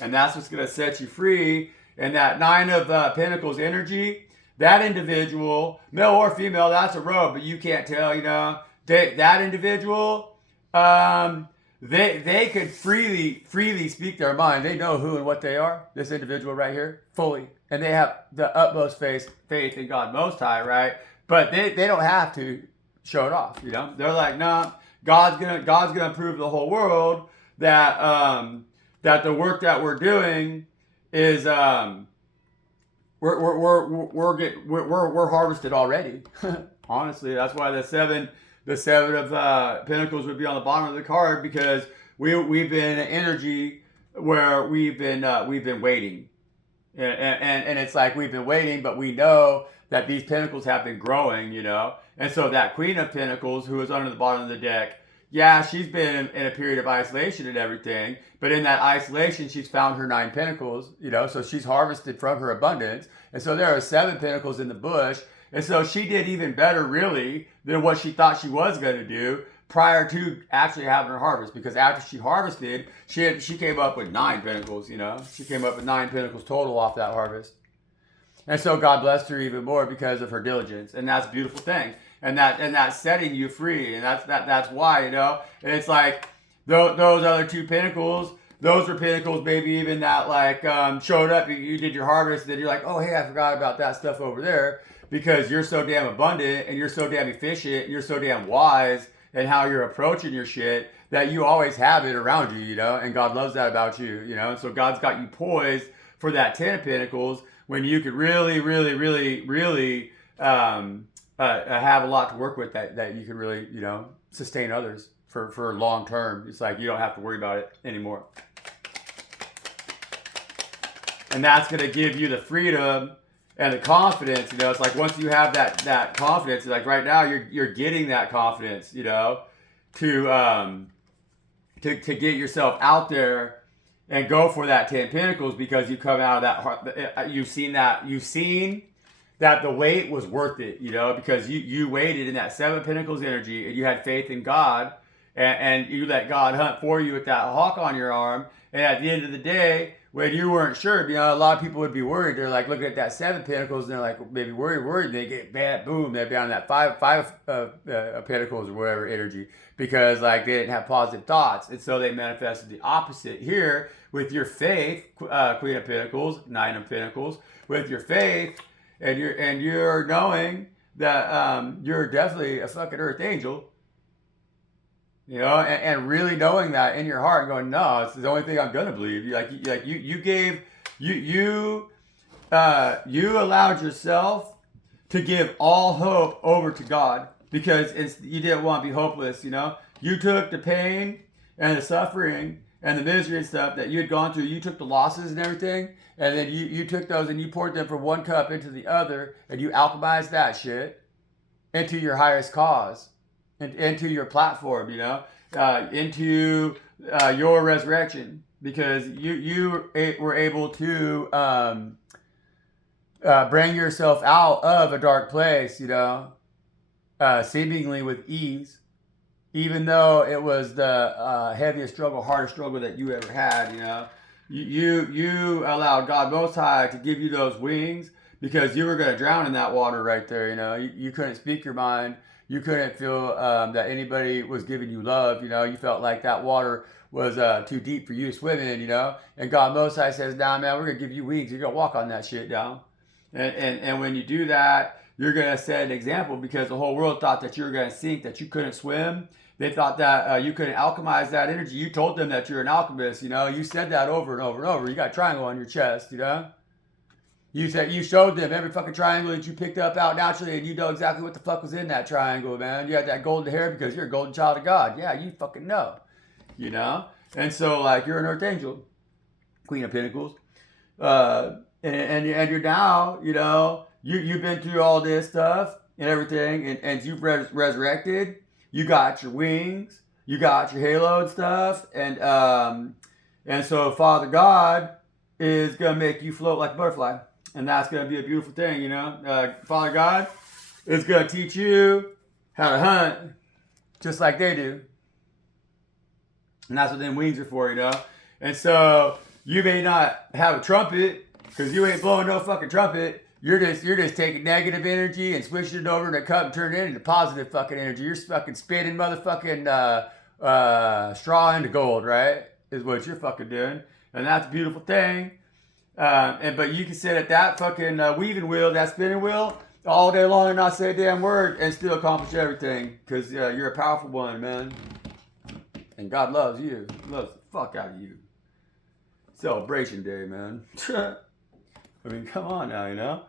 And that's what's going to set you free. And that Nine of Pentacles energy, that individual, male or female, that's a robe, but you can't tell, you know, that individual, They could freely speak their mind. They know who and what they are, this individual right here, fully. And they have the utmost faith in God Most High, right? But they don't have to show it off, you know? They're like, nah, God's gonna prove to the whole world that that the work that we're doing is we're harvested already. Honestly, that's why the seven of Pentacles would be on the bottom of the card, because we've been in energy where we've been waiting, and it's like we've been waiting, but we know that these Pentacles have been growing, you know, and so that Queen of Pentacles, who is under the bottom of the deck, yeah, she's been in a period of isolation and everything, but in that isolation, she's found her 9 Pentacles, you know, so she's harvested from her abundance, and so there are 7 Pentacles in the bush. And so she did even better, really, than what she thought she was going to do prior to actually having her harvest. Because after she harvested, she came up with 9 Pentacles, you know. She came up with 9 Pentacles total off that harvest. And so God blessed her even more because of her diligence. And that's a beautiful thing. And that's setting you free. And that's why, you know. And it's like those other 2 Pentacles, those were Pentacles maybe even that like showed up, you did your harvest, and then you're like, oh, hey, I forgot about that stuff over there. Because you're so damn abundant, and you're so damn efficient, and you're so damn wise in how you're approaching your shit, that you always have it around you, you know, and God loves that about you, you know, and so God's got you poised for that 10 of Pentacles, when you could really have a lot to work with, that you can really, you know, sustain others for long term. It's like you don't have to worry about it anymore. And that's going to give you the freedom and the confidence. You know, it's like once you have that confidence, like right now you're getting that confidence, you know, to get yourself out there and go for that 10 Pentacles, because you come out of that heart. You've seen that the wait was worth it, you know, because you waited in that 7 Pentacles energy, and you had faith in God, and you let God hunt for you with that hawk on your arm. And at the end of the day, when you weren't sure, you know, a lot of people would be worried. They're like looking at that 7 Pentacles, and they're like maybe worried. And they get bad, boom, they're down that five Pentacles or whatever energy, because like they didn't have positive thoughts, and so they manifested the opposite here with your faith, Queen of Pentacles, 9 of Pentacles, with your faith. And you're knowing that you're definitely a fucking earth angel, you know, and really knowing that in your heart and going, no, it's the only thing I'm gonna believe. You allowed yourself to give all hope over to God, because you didn't want to be hopeless. You know, you took the pain and the suffering and the misery and stuff that you had gone through. You took the losses and everything, and then you took those and you poured them from one cup into the other, and you alchemized that shit into your highest cause, and into your platform, you know, into your resurrection, because you were able to bring yourself out of a dark place, you know, seemingly with ease, even though it was the heaviest struggle, hardest struggle that you ever had. You know, you allowed God Most High to give you those wings, because you were going to drown in that water right there. You know, you couldn't speak your mind. You couldn't feel that anybody was giving you love. You know, you felt like that water was too deep for you to swim in. You know, and God Most High says, "Nah, man, we're gonna give you wings. You're gonna walk on that shit down." And when you do that, you're gonna set an example, because the whole world thought that you were gonna sink, that you couldn't swim. They thought that you couldn't alchemize that energy. You told them that you're an alchemist. You know, you said that over and over and over. You got a triangle on your chest. You know. You showed them every fucking triangle that you picked up out naturally, and you know exactly what the fuck was in that triangle, man. You had that golden hair because you're a golden child of God. Yeah, you fucking know, you know. And so, like, you're an earth angel, Queen of Pentacles, and you're now, you know, you've been through all this stuff and everything, and you've resurrected. You got your wings, you got your halo and stuff, and so Father God is gonna make you float like a butterfly. And that's going to be a beautiful thing, you know. Father God is going to teach you how to hunt just like they do. And that's what them wings are for, you know. And so you may not have a trumpet, because you ain't blowing no fucking trumpet. You're just taking negative energy and switching it over in a cup and turning it into positive fucking energy. You're fucking spinning motherfucking straw into gold, right? Is what you're fucking doing. And that's a beautiful thing. But you can sit at that fucking weaving wheel, that spinning wheel, all day long and not say a damn word and still accomplish everything, because you're a powerful one, man. And God loves you. He loves the fuck out of you. Celebration day, man. I mean, come on now, you know.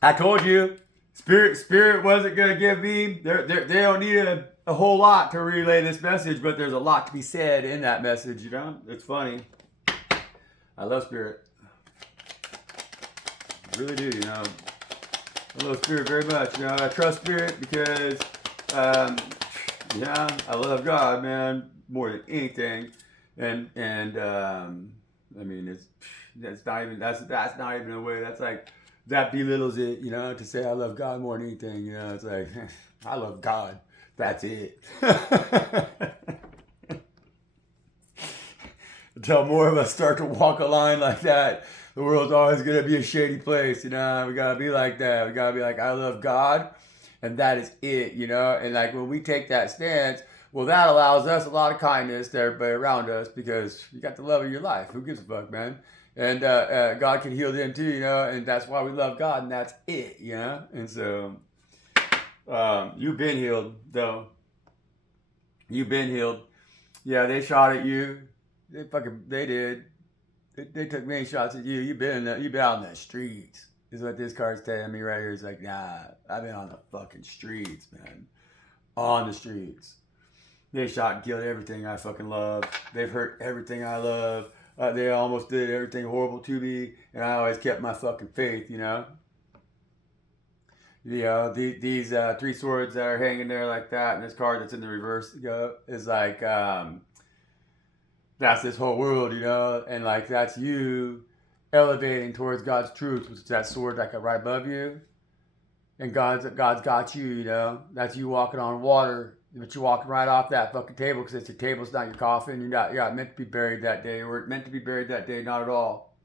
I told you, Spirit wasn't gonna give me. They don't need a whole lot to relay this message, but there's a lot to be said in that message. You know, it's funny. I love Spirit. I really do, you know. I love Spirit very much. You know, I trust Spirit because, yeah, I love God, man, more than anything. And I mean, that's not even a way. That's like, that belittles it, you know, to say I love God more than anything. You know, it's like, I love God. That's it. Until more of us start to walk a line like that, the world's always going to be a shady place, you know. We got to be like that. We got to be like, I love God, and that is it, you know. And like when we take that stance, well, that allows us a lot of kindness to everybody around us, because you got the love of your life. Who gives a fuck, man? And God can heal them too, you know. And that's why we love God, and that's it, you know. And so you've been healed, though. You've been healed. Yeah, they shot at you. They did. They took many shots at you. You've been out in the streets. Is what this card's telling me right here. It's like, nah, I've been on the fucking streets, man. On the streets. They shot and killed everything I fucking love. They've hurt everything I love. They almost did everything horrible to me, and I always kept my fucking faith, these three swords that are hanging there like that, and this card that's in the reverse is like that's this whole world, and like that's you elevating towards God's truth, which is that sword like right above you, and God's got you, that's you walking on water, but you're walking right off that fucking table because it's your table, it's not your coffin. You're not meant to be buried that day, or meant to be buried that day, not at all.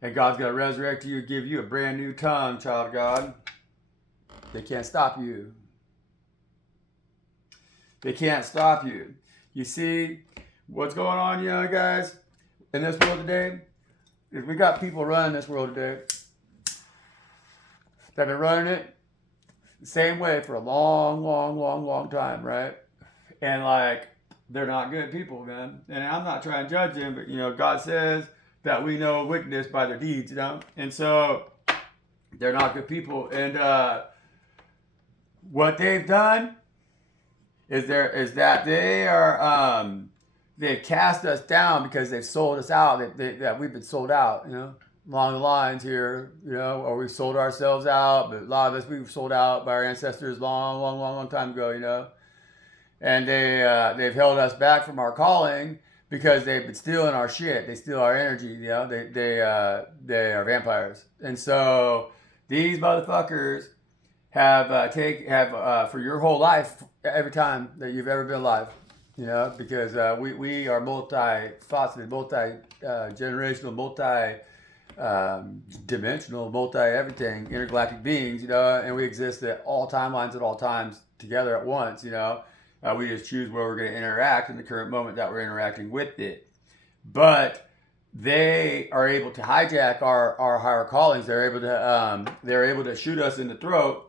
And God's gonna resurrect you, give you a brand new tongue, child of God. They can't stop you. They can't stop you. You see what's going on, guys, in this world today? Is we got people running this world today that are running it the same way for a long, long, long, long time, right? And like, they're not good people, man. And I'm not trying to judge them, but God says that we know wickedness by their deeds, And so they're not good people. And what they've done is that they are they've cast us down because they've sold us out. That we've been sold out, along the lines here, or we've sold ourselves out. But a lot of us we've sold out by our ancestors long, long, long, long time ago, And they've held us back from our calling because they've been stealing our shit. They steal our energy, They are vampires, and so these motherfuckers have for your whole life, every time that you've ever been alive, because we are multi-faceted, multi-generational, multi-dimensional, multi-everything, intergalactic beings, and we exist at all timelines at all times together at once, we just choose where we're going to interact in the current moment that we're interacting with it. But they are able to hijack our higher callings. They're able to shoot us in the throat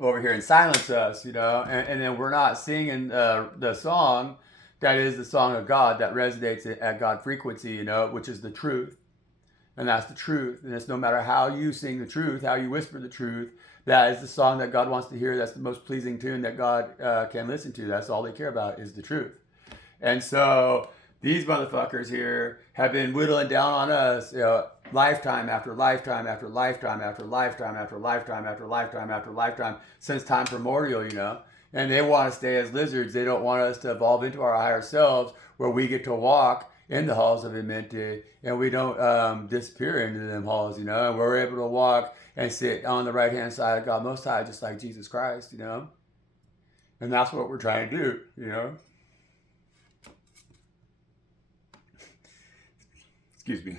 over here and silence us, and then we're not singing the song that is the song of God that resonates at God frequency, which is the truth. And that's the truth. And it's no matter how you sing the truth, how you whisper the truth, that is the song that God wants to hear. That's the most pleasing tune that God can listen to. That's all they care about is the truth. And so these motherfuckers here have been whittling down on us, lifetime after lifetime after lifetime after lifetime after lifetime after lifetime after lifetime since time primordial, And they want to stay as lizards. They don't want us to evolve into our higher selves where we get to walk in the halls of Amenti and we don't disappear into them halls, And we're able to walk and sit on the right-hand side of God Most High, just like Jesus Christ, And that's what we're trying to do, Excuse me.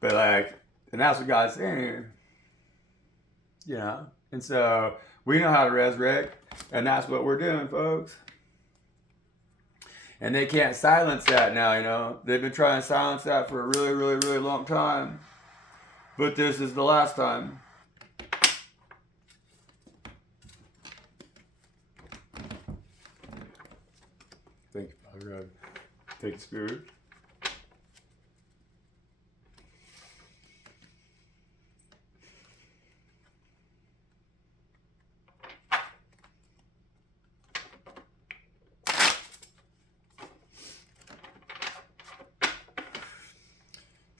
But and that's what God's saying, And so we know how to resurrect, and that's what we're doing, folks. And they can't silence that now, They've been trying to silence that for a really, really, really long time. But this is the last time. Thank you, Father God. Take the Spirit.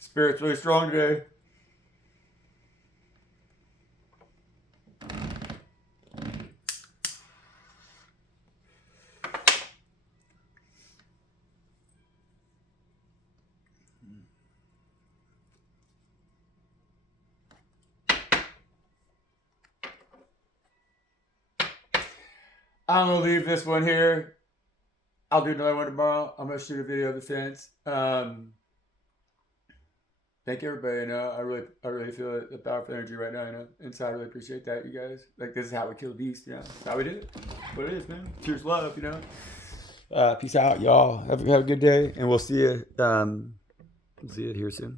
Spirit's really strong today. I'm going to leave this one here. I'll do another one tomorrow. I'm going to shoot a video of the fence. Thank you, everybody. I really feel the powerful energy right now. And so I really appreciate that, you guys. This is how we kill the beast. That's how we did it. What it is, man. Cheers, love. Peace out, y'all. Have a good day, and we'll see you. We'll see you here soon.